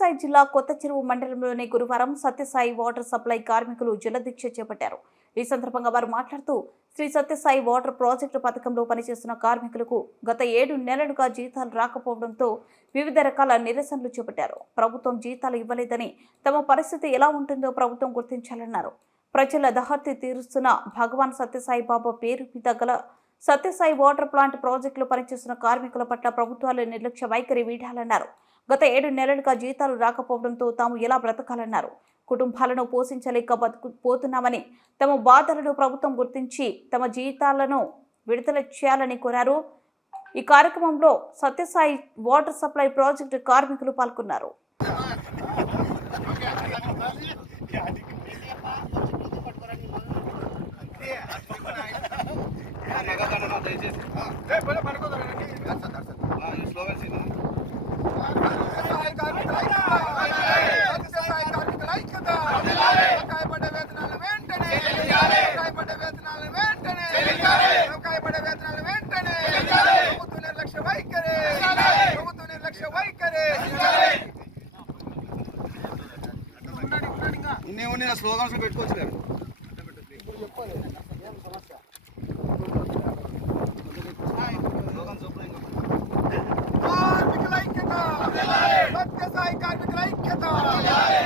సత్యసాయి జిల్లా కొత్త చెరువు మండలంలోని గురువారం సత్యసాయి వాటర్ సప్లై కార్మికులు జలదీక్ష చేపట్టారు. ఈ సందర్భంగా వారు మాట్లాడుతూ శ్రీ సత్యసాయి వాటర్ ప్రాజెక్టు పథకంలో పనిచేస్తున్న కార్మికులకు గత 7 నెలలుగా జీతాలు రాకపోవడంతో వివిధ రకాల నిరసనలు చేపట్టారు. ప్రభుత్వం జీతాలు ఇవ్వలేదని, తమ పరిస్థితి ఎలా ఉంటుందో ప్రభుత్వం గుర్తించాలన్నారు. ప్రజల దహర్తి తీరుస్తున్న భగవాన్ సత్యసాయి బాబా పేరు మీద గల సత్యసాయి వాటర్ ప్లాంట్ ప్రాజెక్టులో పనిచేస్తున్న కార్మికుల పట్ల ప్రభుత్వాలు నిర్లక్ష్య వైఖరి వీడాలన్నారు. గత 7 నెలలుగా జీతాలు రాకపోవడంతో తాము ఎలా బ్రతకాలన్నారు. కుటుంబాలను పోషించలేక బతుకుపోతున్నామని, తమ బాధలను ప్రభుత్వం గుర్తించి తమ జీతాలను విడుదల చేయాలని కోరారు. ఈ కార్యక్రమంలో సత్యసాయి వాటర్ సప్లై ప్రాజెక్టు కార్మికులు పాల్గొన్నారు. ఇన్నేమన్నా స్లోగన్స్ పెట్టుకోవచ్చు కదా. సత్యసాయి కార్మికుల ఐక్యత,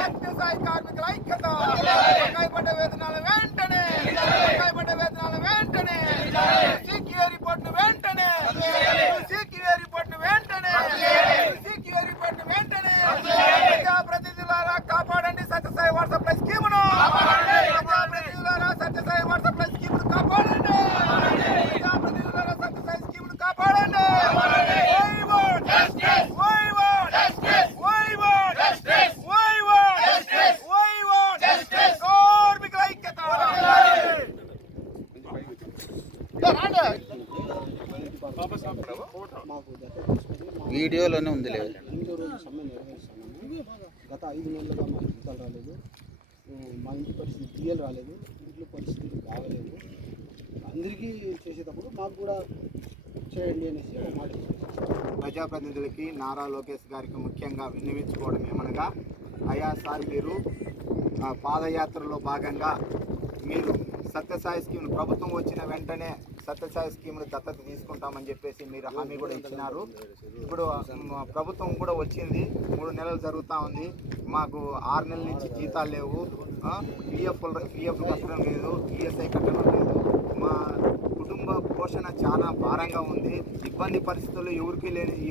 సత్యసాయి కార్మికుల ఐక్యత. బకాయిపడ్డ వేతనాల వెంటనే, బకాయిపడ్డ వేతనాల వెంటనే, సీక్యూ రిపోర్ట్ వెంటనే, సీక్యూ రిపోర్ట్ వెంటనే, సీక్యూ రిపోర్ట్ వెంటనే. ప్రజాప్రతినిధులారా కాపాడండి సత్యసాయి వాటర్ సప్లై స్కీమును, ప్రజాప్రతినిధులారా సత్యసాయి వాటర్ సప్లై స్కీమును కాపాడండి, ప్రజాప్రతినిధులారా సత్యసాయి స్కీమును కాపాడండి. వీడియోలోనే ఉంది లేదు. సమ్మె నిర్వహిస్తున్నాము. గత 5 నెలలుగా మాకు జీతాలు రాలేదు, మా ఇంటి పరిస్థితి క్లియర్ రాలేదు, ఇంట్లో పరిస్థితి బాగలేదు. అందరికీ చేసేటప్పుడు మాకు కూడా చేయండి అనేసి మాట. ప్రజాప్రతినిధులకి నారా లోకేష్ గారికి ముఖ్యంగా విన్నవించుకోవడం ఏమనగా, అయ్యా సార్, మీరు పాదయాత్రలో భాగంగా మీరు సత్యసాయి స్కీమ్ ప్రభుత్వం వచ్చిన వెంటనే సత్యసాయి స్కీమ్ను దత్తత తీసుకుంటామని చెప్పేసి మీరు హామీ కూడా ఇచ్చినారు. ఇప్పుడు ప్రభుత్వం కూడా వచ్చింది, 3 నెలలు జరుగుతూ ఉంది. మాకు 6 నెలల నుంచి జీతాలు లేవు, పిఎఫ్ కట్టడం లేదు, ఈఎస్ఐ కట్టడం లేదు. మా కుటుంబ పోషణ చాలా భారంగా ఉంది. ఇబ్బంది పరిస్థితుల్లో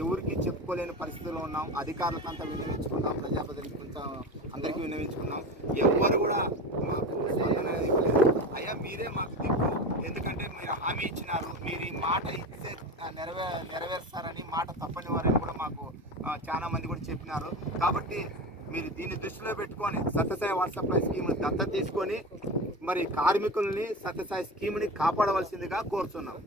ఎవరికి చెప్పుకోలేని పరిస్థితుల్లో ఉన్నాం. అధికారులకు అంతా విన్నవించుకున్నాం, ప్రజాప్రతినిధులకు అందరికీ విన్నవించుకున్నాం. ఎవరు కూడా మాకు స్పందన ఇవ్వలేదు. అయ్యా మీరే మాకు దిక్కు, ఎందుకంటే మీరు హామీ ఇచ్చినారు, మీరు ఈ మాట ఇస్తే నెరవేరుస్తారని, మాట తప్పని వారని కూడా మాకు చాలా మంది కూడా చెప్పినారు. కాబట్టి మీరు దీన్ని దృష్టిలో పెట్టుకొని సత్యసాయి వాటర్ సప్లై స్కీమ్ని దత్తత తీసుకొని మరి కార్మికుల్ని సత్యసాయి స్కీమ్ని కాపాడవలసిందిగా కోరుతున్నాం.